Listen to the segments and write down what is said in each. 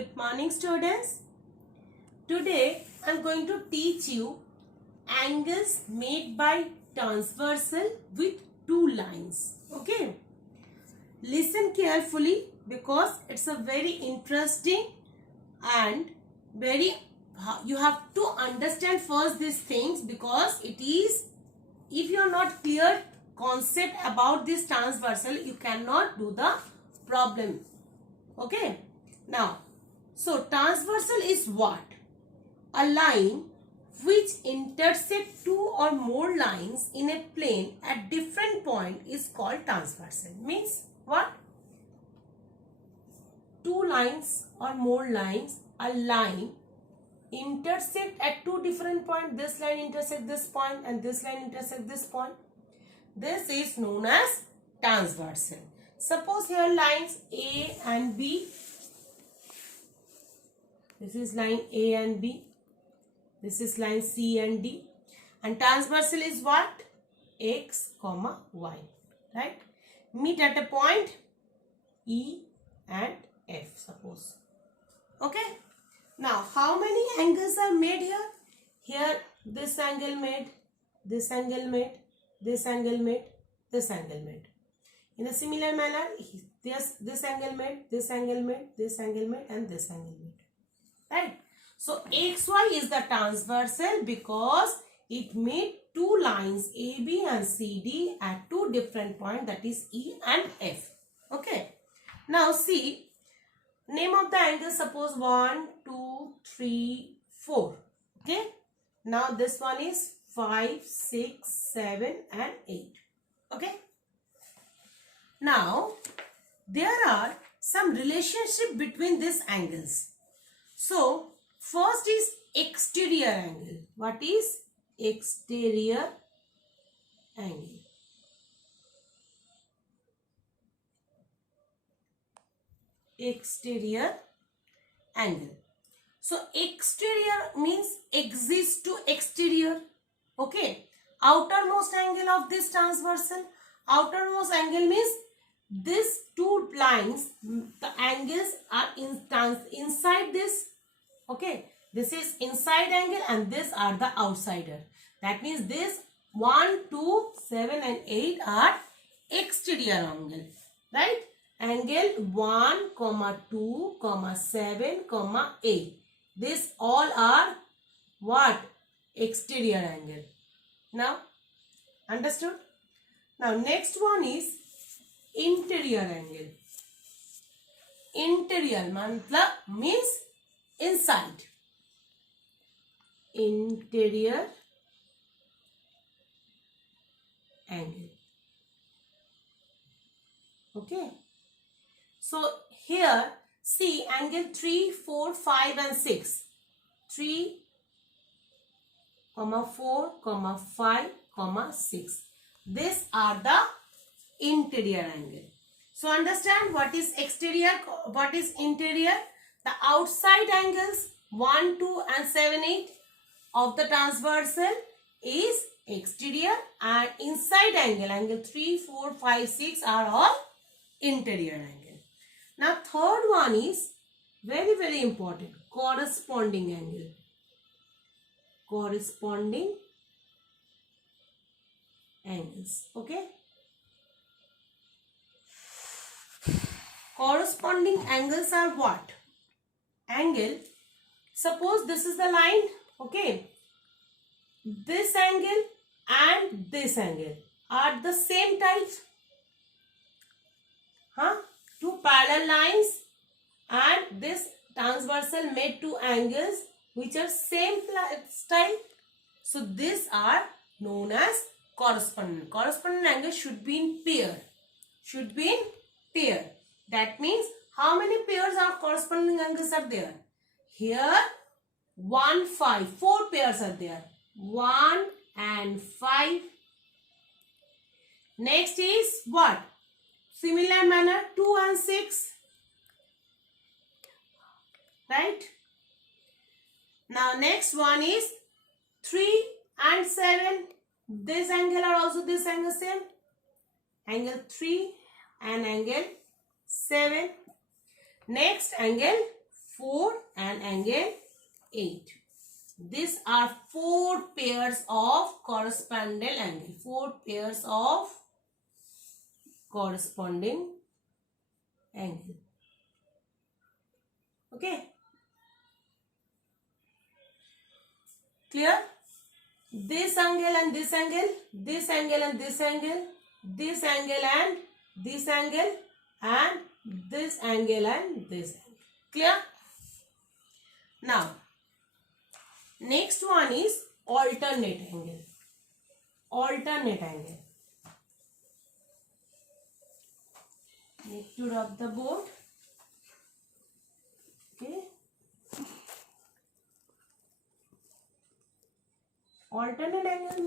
Good morning, students. Today I am going to teach you angles made by transversal with two lines. Okay. Listen carefully because it's a very interesting and very you have to understand first these things, because it is, if you are not clear concept about this transversal, you cannot do the problem. Okay. Now, so transversal is what? A line which intersect two or more lines in a plane at different point is called transversal. Means what? Two lines or more lines, a line intersect at two different points. This line intersect this point and this line intersect this point. This is known as transversal. Suppose here lines A and B. This is line A and B. This is line C and D. And transversal is what? X, Y. Right? Meet at a point E and F, suppose. Okay? Now, how many angles are made here? Here, this angle made, this angle made, this angle made, this angle made. In a similar manner, this angle made, this angle made, this angle made, and this angle made. Right? So, XY is the transversal because it made two lines AB and CD at two different points, that is E and F. Okay. Now, see, name of the angle, suppose 1, 2, 3, 4. Okay. Now, this one is 5, 6, 7 and 8. Okay. Now, there are some relationship between these angles. So, first is exterior angle. What is exterior angle? Exterior angle. So, exterior means exist to exterior. Okay. Outermost angle of this transversal. Outermost angle means these two lines, the angles are inside this. Okay. This is inside angle and these are the outsider. That means this 1, 2, 7 and 8 are exterior angle. Right? Angle 1, 2, 7, 8. These all are what? Exterior angle. Now, understood? Now, next one is interior angle. Interior means inside. Interior angle. Okay. So, here, see angle 3, 4, 5 and 6. 3, 4, 5, 6. These are the interior angle. So, understand what is exterior, what is interior. The outside angles 1, 2 and 7, 8 of the transversal is exterior, and inside angle 3, 4, 5, 6 are all interior angle. Now, third one is very important, corresponding angle. Corresponding angles. Okay. Corresponding angles are what? Angle, suppose this is the line. Okay. This angle and this angle are the same type. Two parallel lines, and this transversal made two angles which are same style. So, these are known as corresponding. Corresponding angle should be in pair. Should be in pair. That means how many pairs of corresponding angles are there? Here 1, 5. 4 pairs are there. 1 and 5. Next is what? Similar manner 2 and 6. Right? Now next one is 3 and 7. This angle are also this angle same. Angle 3 and angle 7. Next angle 4 and angle 8. These are 4 pairs of corresponding angle. 4 pairs of corresponding angle. Okay. Clear? This angle and this angle, this angle and this angle, this angle and this angle, and this angle and this angle. Clear? Now, next one is alternate angle. Alternate angle. Need to rub the board. Okay. Alternate angle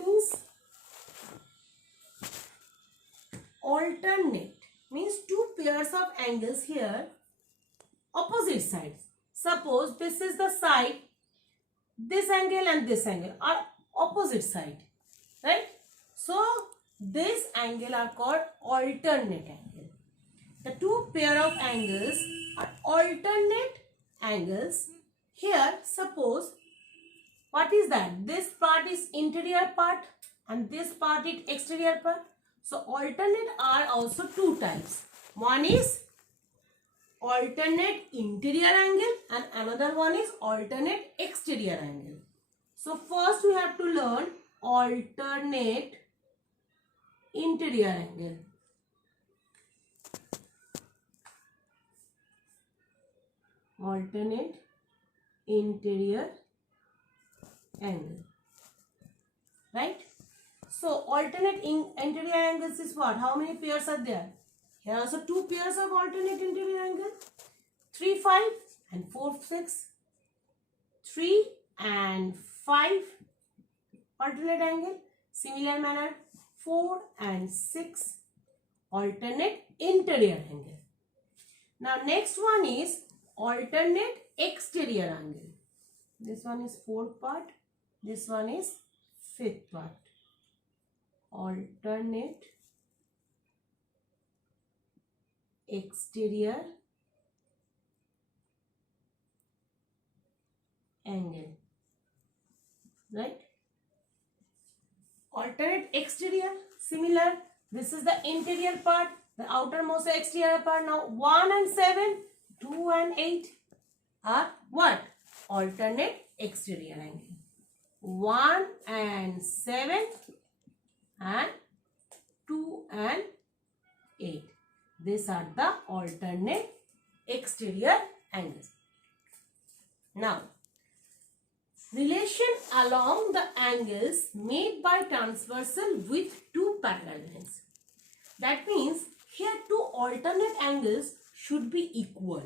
means two pairs of angles here, opposite sides. Suppose this is the side, this angle and this angle are opposite side, right? So this angle are called alternate angle. The two pair of angles are alternate angles. Here, suppose, what is that? This part is interior part and this part is exterior part. So alternate are also two types. One is alternate interior angle and another one is alternate exterior angle. So first we have to learn alternate interior angle. Alternate interior angle, right? So alternate interior angles is what? How many pairs are there? Here are also two pairs of alternate interior angle. 3, 5 and 4, 6. 3 and 5 alternate angle. Similar manner 4 and 6 alternate interior angle. Now next one is alternate exterior angle. This one is 4th part. This one is 5th part. Alternate exterior angle, right? Alternate exterior, similar. This is the interior part, the outermost exterior part. Now 1 and 7, 2 and 8 are what? Alternate exterior angle. 1 and 7 and 2 and 8. These are the alternate exterior angles. Now, relation along the angles made by transversal with two parallel lines. That means here two alternate angles should be equal.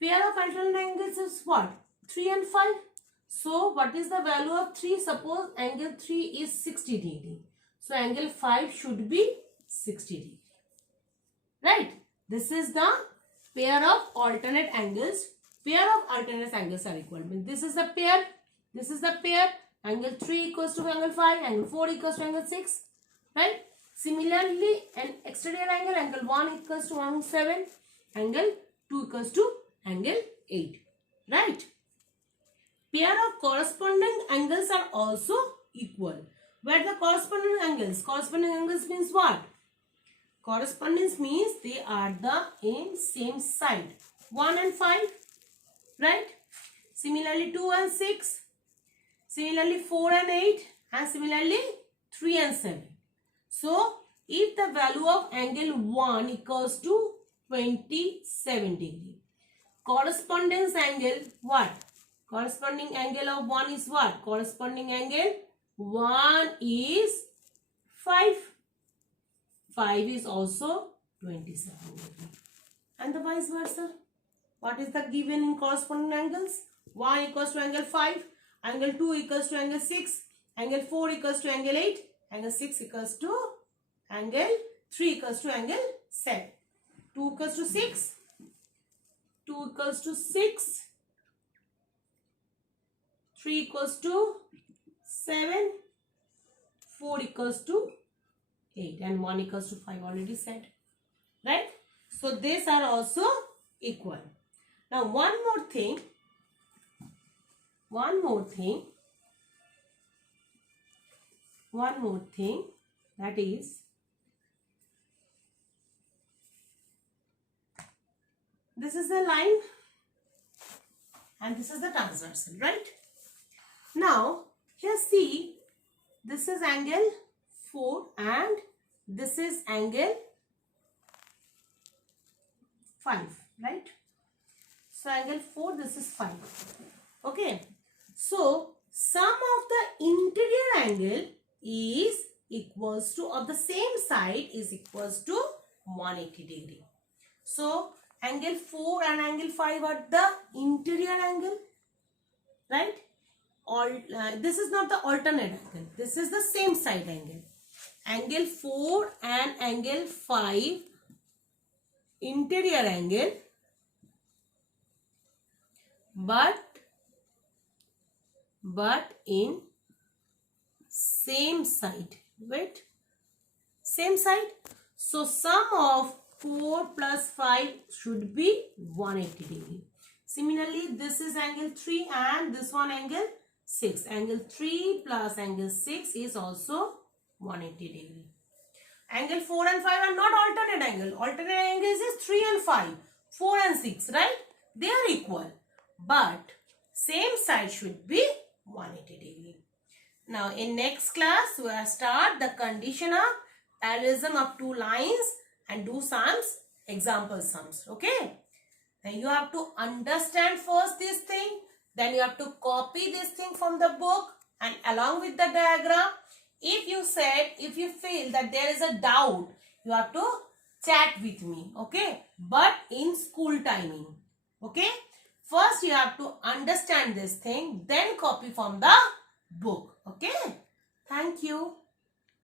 Pair of alternate angles is what? 3 and 5. So, what is the value of 3? Suppose angle 3 is 60 degree. So, angle 5 should be 60 degree. Right? This is the pair of alternate angles. Pair of alternate angles are equal. This is the pair. This is the pair. Angle 3 equals to angle 5. Angle 4 equals to angle 6. Right? Similarly, an exterior angle, angle 1 equals to angle 7. Angle 2 equals to angle 8. Right? Pair of corresponding angles are also equal. Where the corresponding angles? Corresponding angles means what? Correspondence means they are the in same side. 1 and 5. Right? Similarly 2 and 6. Similarly 4 and 8. And similarly 3 and 7. So, if the value of angle 1 equals to 27 degree. Correspondence angle what? Corresponding angle of 1 is what? Corresponding angle 1 is 5. 5 is also 27 degree. And the vice versa. What is the given in corresponding angles? 1 equals to angle 5. Angle 2 equals to angle 6. Angle 4 equals to angle 8. Angle 6 equals to angle 3 equals to angle 7. 2 equals to 6. 2 equals to 6. 3 equals to 7. 4 equals to 8 and 1 equals to 5 already said. Right? So these are also equal. Now one more thing, that is, this is the line and this is the transversal, right? Now here see, this is angle 4 and this is angle 5, right? So angle 4, this is 5. Okay. So sum of the interior angle is equals to, of the same side, is equals to 180 degree. So angle 4 and angle 5 are the interior angle, right? This is not the alternate angle. This is the same side angle. Angle 4 and angle 5 interior angle, but in same side. Wait, same side. So sum of 4 plus 5 should be 180 degree. Similarly, this is angle 3 and this one angle 6. Angle 3 plus angle 6 is also 180 degree. Angle 4 and 5 are not alternate angle. Alternate angles is 3 and 5, 4 and 6, right? They are equal. But same side should be 180 degree. Now in next class, we will start the condition of parallelism of two lines and do sums, example sums. Okay. Now you have to understand first this thing. Then you have to copy this thing from the book and along with the diagram. If you feel that there is a doubt, you have to chat with me. Okay. But in school timing. Okay. First you have to understand this thing, then copy from the book. Okay.